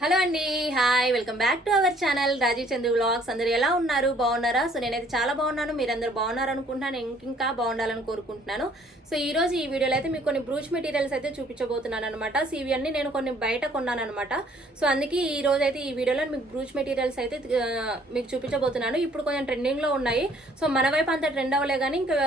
Hello అండి hi welcome back to our channel Rajeev Chandra blogs అందరు ఎలా ఉన్నారు? బాగున్నారా? సో నేనైతే చాలా బాగున్నాను. మీరందరూ బాగున్నారు అనుకుంటున్నాను ఇంకా బాగుండాలని కోరుకుంటున్నాను. సో ఈ రోజు ఈ వీడియోలో అయితే మీకు కొన్ని బ్రూచ్ మెటీరియల్స్ అయితే చూపించబోతున్నాను అనమాట సో ఇవన్నీ అన్ని నేను కొన్ని బయట కొన్నాను అనమాట సో అందుకే ఈ రోజు అయితే ఈ వీడియోలో మీకు బ్రూచ్ మెటీరియల్స్ అయితే మీకు చూపించబోతున్నాను. ఇప్పుడు కొంచెం ట్రెండింగ్లో ఉన్నాయి. సో మన వైపు అంత ట్రెండ్ అవ్వలే కానీ ఇంకా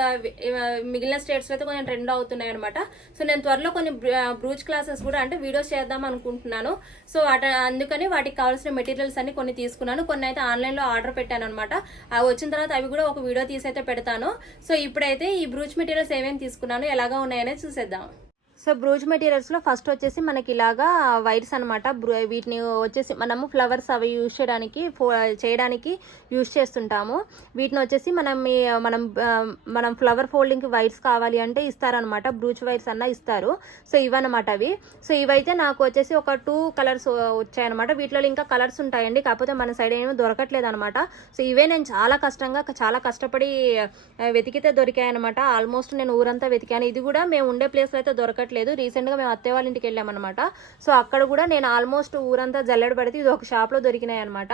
మిగిలిన స్టేట్స్లో అయితే కొంచెం ట్రెండ్ అవుతున్నాయి అనమాట సో నేను త్వరలో కొన్ని బ్రూచ్ క్లాసెస్ కూడా అంటే వీడియోస్ చేద్దాం అనుకుంటున్నాను. సో అట అందుకని వాటికి కావాల్సిన మెటీరియల్స్ అన్ని కొన్ని తీసుకున్నాను. కొన్ని అయితే ఆన్లైన్లో ఆర్డర్ పెట్టాను అనమాట అవి వచ్చిన తర్వాత అవి కూడా ఒక వీడియో తీసి అయితే పెడతాను. సో ఇప్పుడైతే ఈ బ్రూచ్ మెటీరియల్స్ ఏమేమి తీసుకున్నాను ఎలాగా ఉన్నాయనేది చూసేద్దాం. సో బ్రూజ్ మెటీరియల్స్లో ఫస్ట్ వచ్చేసి మనకి ఇలాగా వైర్స్ అనమాట వీటిని వచ్చేసి మనము ఫ్లవర్స్ అవి యూజ్ చేయడానికి ఫో- చేయడానికి యూజ్ చేస్తుంటాము. వీటిని వచ్చేసి మనం మనం మనం ఫ్లవర్ ఫోల్డింగ్కి వైర్స్ కావాలి అంటే ఇస్తారనమాట బ్రూజ్ వైర్స్ అన్న ఇస్తారు. సో ఇవన్నమాట అవి. సో ఇవైతే నాకు వచ్చేసి ఒక టూ కలర్స్ వచ్చాయన్నమాట. వీటిలో ఇంకా కలర్స్ ఉంటాయండి. కాకపోతే మన సైడ్ ఏమీ దొరకట్లేదు అనమాట సో ఇవే నేను చాలా కష్టంగా చాలా కష్టపడి వెతికితే దొరికాయనమాట ఆల్మోస్ట్ నేను ఊరంతా వెతికాను. ఇది కూడా మేము ఉండే ప్లేస్లో అయితే దొరకట్లేదు. రీసెంట్గా మేము అత్తయ్య వాళ్ళ ఇంటికి వెళ్ళామన్నమాట. సో అక్కడ కూడా నేను ఆల్మోస్ట్ ఊరంతా జల్లెడ పడితే ఇది ఒక షాప్లో దొరికినాయి అనమాట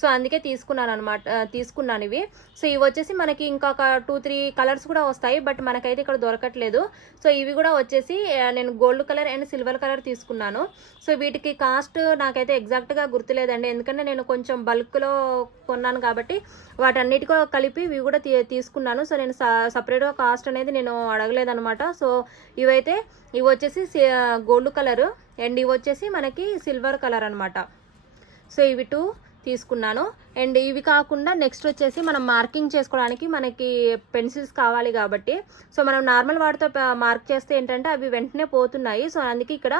సో అందుకే తీసుకున్నాను అనమాట తీసుకున్నాను ఇవి. సో ఇవి వచ్చేసి మనకి ఇంకొక టూ త్రీ కలర్స్ కూడా వస్తాయి. బట్ మనకైతే ఇక్కడ దొరకట్లేదు. సో ఇవి కూడా వచ్చేసి నేను gold colour and silver colour తీసుకున్నాను. సో వీటికి కాస్ట్ నాకైతే ఎగ్జాక్ట్గా గుర్తులేదండి. ఎందుకంటే నేను కొంచెం బల్క్లో కొన్నాను కాబట్టి వాటన్నిటికో కలిపి ఇవి కూడా తీ తీసుకున్నాను. సో నేను సపరేట్గా కాస్ట్ అనేది నేను అడగలేదనమాట సో ఇవైతే ఇవి వచ్చేసి గోల్డ్ కలర్. అండ్ ఇవి వచ్చేసి మనకి సిల్వర్ కలర్ అనమాట సో ఇవి టూ తీసుకున్నాను. అండ్ ఇవి కాకుండా నెక్స్ట్ వచ్చేసి మనం మార్కింగ్ చేసుకోవడానికి మనకి పెన్సిల్స్ కావాలి కాబట్టి. సో మనం నార్మల్ వాటితో మార్క్ చేస్తే ఏంటంటే అవి వెంటనే పోతున్నాయి. సో అందుకే ఇక్కడ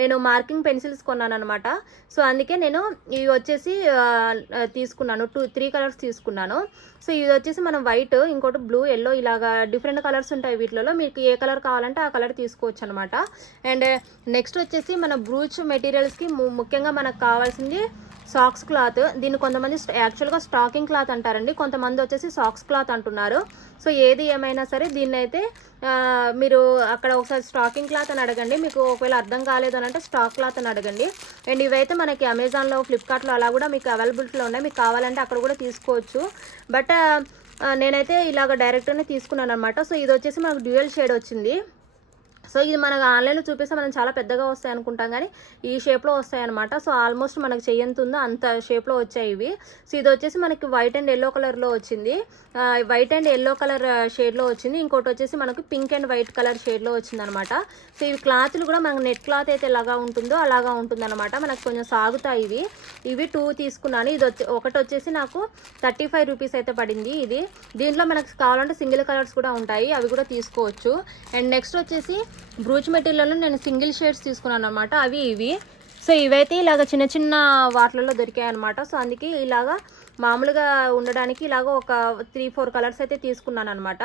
నేను మార్కింగ్ పెన్సిల్స్ కొన్నాను అనమాట సో అందుకే నేను ఇవి వచ్చేసి తీసుకున్నాను. టూ త్రీ కలర్స్ తీసుకున్నాను. సో ఇది వచ్చేసి మనం వైట్ ఇంకోటి బ్లూ ఎల్లో ఇలాగా డిఫరెంట్ కలర్స్ ఉంటాయి వీటిలో మీకు ఏ కలర్ కావాలంటే ఆ కలర్ తీసుకోవచ్చు అనమాట అండ్ నెక్స్ట్ వచ్చేసి మన బ్రూచ్ మెటీరియల్స్కి ముఖ్యంగా మనకు కావాల్సింది సాక్స్ క్లాత్. దీన్ని కొంతమంది యాక్చువల్గా స్టాకింగ్ క్లాత్ అంటారండి. కొంతమంది వచ్చేసి సాక్స్ క్లాత్ అంటున్నారు. సో ఏది ఏమైనా సరే దీన్ని అయితే మీరు అక్కడ ఒకసారి స్టాకింగ్ క్లాత్ అని అడగండి. మీకు ఒకవేళ అర్థం కాలేదు అని అంటే స్టాక్ క్లాత్ అని అడగండి. అండ్ ఇవైతే మనకి అమెజాన్లో ఫ్లిప్కార్ట్లో అలా కూడా మీకు అవైలబిలిటీలో ఉన్నాయి. మీకు కావాలంటే అక్కడ కూడా తీసుకోవచ్చు. బట్ నేనైతే ఇలాగ డైరెక్ట్గానే తీసుకున్నాను అనమాట సో ఇది వచ్చేసి మనకు డ్యూయల్ షేడ్ వచ్చింది. సో ఇది మనకు ఆన్లైన్లో చూపిస్తే మనం చాలా పెద్దగా వస్తాయి అనుకుంటాం కానీ ఈ షేప్లో వస్తాయి అనమాట సో ఆల్మోస్ట్ మనకు చెయ్యంత ఉందో అంత షేప్లో వచ్చాయి ఇవి. సో ఇది వచ్చేసి మనకి వైట్ అండ్ ఎల్లో కలర్లో వచ్చింది. వైట్ అండ్ ఎల్లో కలర్ షేడ్లో వచ్చింది. ఇంకోటి వచ్చేసి మనకు పింక్ అండ్ వైట్ కలర్ షేడ్లో వచ్చింది అనమాట సో ఇవి క్లాత్లు కూడా మనకు నెట్ క్లాత్ అయితే ఎలాగా ఉంటుందో అలాగా ఉంటుందన్నమాట మనకు కొంచెం సాగుతాయి ఇవి. ఇవి టూ తీసుకున్నాను. ఇది వచ్చి ఒకటి వచ్చేసి నాకు థర్టీ ఫైవ్ రూపీస్ అయితే పడింది ఇది. దీంట్లో మనకు కావాలంటే సింగిల్ కలర్స్ కూడా ఉంటాయి. అవి కూడా తీసుకోవచ్చు. అండ్ నెక్స్ట్ వచ్చేసి బ్రూచ్ మెటీరియల్లో నేను సింగిల్ షేడ్స్ తీసుకున్నాను అనమాట అవి ఇవి. సో ఇవైతే ఇలాగ చిన్న చిన్న వాటిలలో దొరికాయి అనమాట సో అందుకే ఇలాగా మామూలుగా ఉండడానికి ఇలాగ ఒక త్రీ ఫోర్ కలర్స్ అయితే తీసుకున్నాను అనమాట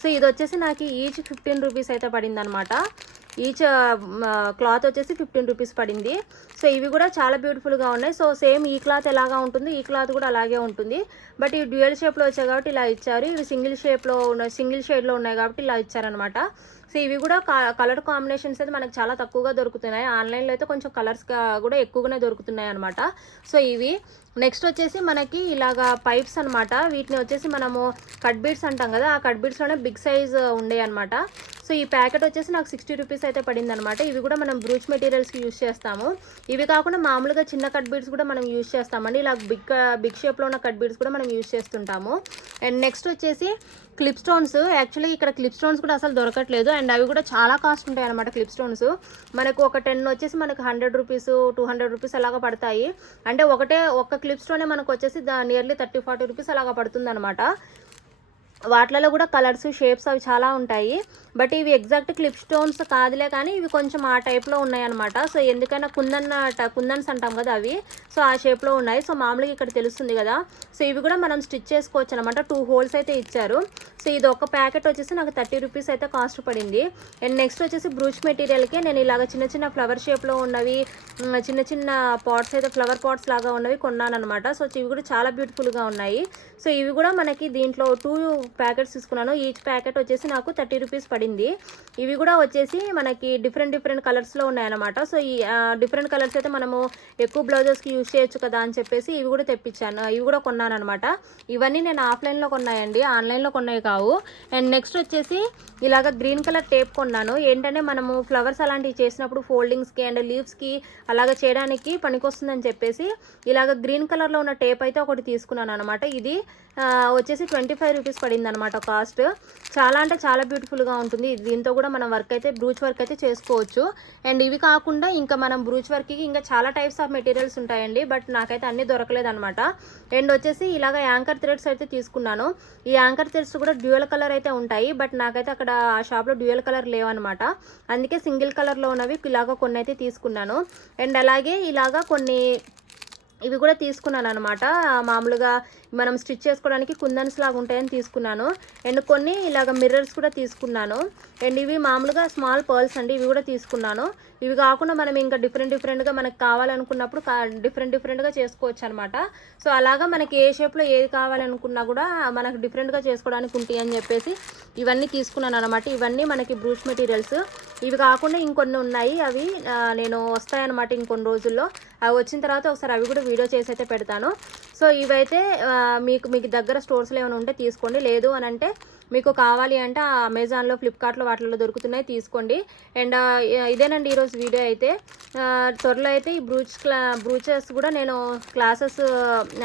సో ఇది వచ్చేసి నాకు ఈచ్ ఫిఫ్టీన్ రూపీస్ అయితే పడింది అనమాట ఈచ్ క్లాత్ వచ్చేసి ఫిఫ్టీన్ రూపీస్ పడింది. సో ఇవి కూడా చాలా బ్యూటిఫుల్గా ఉన్నాయి. సో సేమ్ ఈ క్లాత్ ఎలాగా ఉంటుంది ఈ క్లాత్ కూడా అలాగే ఉంటుంది. బట్ ఇవి డ్యూయల్ షేప్లో వచ్చాయి కాబట్టి ఇలా ఇచ్చారు. ఇవి సింగిల్ షేప్లో ఉన్న సింగిల్ షేడ్లో ఉన్నాయి కాబట్టి ఇలా ఇచ్చారనమాట సో ఇవి కూడా కలర్ కాంబినేషన్స్ అయితే మనకు చాలా తక్కువగా దొరుకుతున్నాయి. ఆన్లైన్లో అయితే కొంచెం కలర్స్ కూడా ఎక్కువగానే దొరుకుతున్నాయి అనమాట సో ఇవి నెక్స్ట్ వచ్చేసి మనకి ఇలాగా పైప్స్ అన్నమాట. వీటిని వచ్చేసి మనము కట్ బీడ్స్ అంటాం కదా ఆ కట్ బీడ్స్లోనే బిగ్ సైజ్ ఉండే అనమాట సో ఈ ప్యాకెట్ వచ్చేసి నాకు సిక్స్టీ రూపీస్ అయితే పడింది అనమాట ఇవి కూడా మనం బ్రూచ్ మెటీరియల్స్కి యూజ్ చేస్తాము. ఇవి కాకుండా మామూలుగా చిన్న కట్ బీడ్స్ కూడా మనం యూజ్ చేస్తామండి. ఇలా బిగ్ బిగ్ షేప్లో ఉన్న కట్ బీడ్స్ కూడా మనం యూజ్ చేస్తుంటాము. అండ్ నెక్స్ట్ వచ్చేసి క్లిప్ స్టోన్స్. యాక్చువల్లీ ఇక్కడ క్లిప్ స్టోన్స్ కూడా అసలు దొరకట్లేదు. అండ్ అవి కూడా చాలా కాస్ట్ ఉంటాయి అనమాట క్లిప్ స్టోన్స్. మనకు ఒక టెన్ వచ్చేసి మనకు hundred rupees two hundred rupees అలాగా పడతాయి. అంటే ఒకటే ఒక్క క్లిప్ స్టోనే మనకు వచ్చేసి నియర్లీ థర్టీ ఫార్టీ రూపీస్ అలాగా పడుతుంది అనమాట వాటిలలో కూడా కలర్స్ షేప్స్ అవి చాలా ఉంటాయి. బట్ ఇవి ఎగ్జాక్ట్ క్లిప్ స్టోన్స్ కాదులే కానీ ఇవి కొంచెం ఆ టైప్లో ఉన్నాయన్నమాట. సో ఎందుకైనా కుందన్ కుందన్స్ అంటాం కదా అవి. సో ఆ షేప్లో ఉన్నాయి. సో మామూలుగా ఇక్కడ తెలుస్తుంది కదా. సో ఇవి కూడా మనం స్టిచ్ చేసుకోవచ్చు అనమాట టూ హోల్స్ అయితే ఇచ్చారు. సో ఇది ఒక ప్యాకెట్ వచ్చేసి నాకు థర్టీ రూపీస్ అయితే కాస్ట్ పడింది. అండ్ నెక్స్ట్ వచ్చేసి బ్రూచ్ మెటీరియల్కి నేను ఇలాగ చిన్న చిన్న ఫ్లవర్ షేప్లో ఉన్నవి చిన్న చిన్న పాట్స్ అయితే ఫ్లవర్ పాట్స్ లాగా ఉన్నవి కొన్నాను అనమాట సో ఇవి కూడా చాలా బ్యూటిఫుల్గా ఉన్నాయి. సో ఇవి కూడా మనకి దీంట్లో టూ ప్యాకెట్స్ తీసుకున్నాను. ఈచ్ ప్యాకెట్ వచ్చేసి నాకు థర్టీ రూపీస్ పడింది. ఇవి కూడా వచ్చేసి మనకి డిఫరెంట్ డిఫరెంట్ కలర్స్లో ఉన్నాయన్నమాట. సో ఈ డిఫరెంట్ కలర్స్ అయితే మనము ఎక్కువ బ్లౌజెస్కి యూజ్ చేయొచ్చు కదా అని చెప్పేసి ఇవి కూడా తెప్పించాను. ఇవి కూడా కొన్నాను అనమాట ఇవన్నీ నేను ఆఫ్లైన్లో కొన్నాయండి. ఆన్లైన్లో కొన్నాయి కావు. అండ్ నెక్స్ట్ వచ్చేసి ఇలాగ గ్రీన్ కలర్ టేప్ కొన్నాను. ఏంటంటే మనము ఫ్లవర్స్ అలాంటివి చేసినప్పుడు ఫోల్డింగ్స్కి అండ్ లీవ్స్కి అలాగ చేయడానికి పనికొస్తుందని చెప్పేసి ఇలాగ గ్రీన్ కలర్లో ఉన్న టేప్ అయితే ఒకటి తీసుకున్నాను అనమాట ఇది వచ్చేసి ట్వంటీ ఫైవ్ రూపీస్ పడింది. అనమాట కాస్ట్. చాలా అంటే చాలా బ్యూటిఫుల్గా ఉంటుంది. దీంతో కూడా మనం వర్క్ అయితే బ్రూచ్ వర్క్ అయితే చేసుకోవచ్చు. అండ్ ఇవి కాకుండా ఇంకా మనం బ్రూచ్ వర్క్కి ఇంకా చాలా టైప్స్ ఆఫ్ మెటీరియల్స్ ఉంటాయండి. బట్ నాకైతే అన్నీ దొరకలేదు అనమాట అండ్ వచ్చేసి ఇలాగ యాంకర్ థ్రెడ్స్ అయితే తీసుకున్నాను. ఈ యాంకర్ థ్రెడ్స్ కూడా డ్యూయల్ కలర్ అయితే ఉంటాయి. బట్ నాకైతే అక్కడ ఆ షాప్లో డ్యూయల్ కలర్ లేవన్నమాట. అందుకే సింగిల్ కలర్లో ఉన్నవి ఇలాగ కొన్ని అయితే తీసుకున్నాను. అండ్ అలాగే ఇలాగా కొన్ని ఇవి కూడా తీసుకున్నాను అనమాట మామూలుగా మనం స్టిచ్ చేసుకోవడానికి కుందన్స్ లాగా ఉంటాయని తీసుకున్నాను. అండ్ కొన్ని ఇలాగ మిర్రర్స్ కూడా తీసుకున్నాను. అండ్ ఇవి మామూలుగా స్మాల్ పర్ల్స్ అండి ఇవి కూడా తీసుకున్నాను. ఇవి కాకుండా మనం ఇంకా డిఫరెంట్ డిఫరెంట్గా మనకు కావాలనుకున్నప్పుడు డిఫరెంట్ డిఫరెంట్గా చేసుకోవచ్చు అనమాట సో అలాగా మనకి ఏ షేప్లో ఏది కావాలనుకున్నా కూడా మనకు డిఫరెంట్గా చేసుకోవడానికి ఉంటాయి అని చెప్పేసి ఇవన్నీ తీసుకున్నాను అనమాట ఇవన్నీ మనకి బ్రూచ్ మెటీరియల్స్. ఇవి కాకుండా ఇంకొన్ని ఉన్నాయి. అవి నేను వస్తాయన్నమాట ఇంకొన్ని రోజుల్లో. అవి వచ్చిన తర్వాత ఒకసారి అవి కూడా వీడియో చేసి అయితే పెడతాను. సో ఇవైతే మీకు మీకు దగ్గర స్టోర్స్లో ఏమైనా ఉంటే తీసుకోండి. లేదు అని అంటే మీకు కావాలి అంటే అమెజాన్లో ఫ్లిప్కార్ట్లో వాటిలో దొరుకుతున్నాయి. తీసుకోండి. అండ్ ఇదేనండి ఈరోజు వీడియో అయితే. త్వరలో అయితే ఈ బ్రూచ్ క్లా బ్రూచెస్ కూడా నేను క్లాసెస్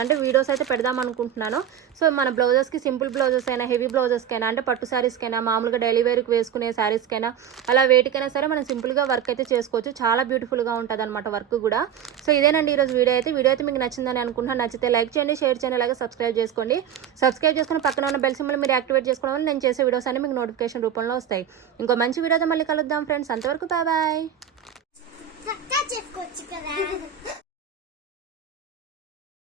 అంటే వీడియోస్ అయితే పెడదాం అనుకుంటున్నాను. సో మన బ్లౌజెస్కి సింపుల్ బ్లౌజెస్ అయినా హెవీ బ్లౌజెస్కైనా అంటే పట్టు శారీస్కైనా మామూలుగా డైలీ వేర్కి వేసుకునే శారీస్కైనా అలా వేటికైనా సరే మనం సింపుల్గా వర్క్ అయితే చేసుకోవచ్చు. చాలా బ్యూటిఫుల్గా ఉంటుంది అనమాట వర్క్ కూడా. సో ఇదేనండి ఈరోజు వీడియో అయితే. వీడియో అయితే మీకు నచ్చిందని అనుకుంటున్నాను. నచ్చితే లైక్ చేయండి షేర్ చేయండి అలాగే సబ్స్క్రైబ్ చేసుకోండి. సబ్స్క్రైబ్ చేసుకుని పక్కన ఉన్న బెల్ సింబల్ మీరు యాక్టివేట్ చేసుకోవడం పవన్ నేను చేసే వీడియోస్ అన్ని మీకు నోటిఫికేషన్ రూపంలో వస్తాయి. ఇంకో మంచి వీడియోతో మళ్ళీ కలుద్దాం ఫ్రెండ్స్. అంతవరకు బాయ్ బాయ్.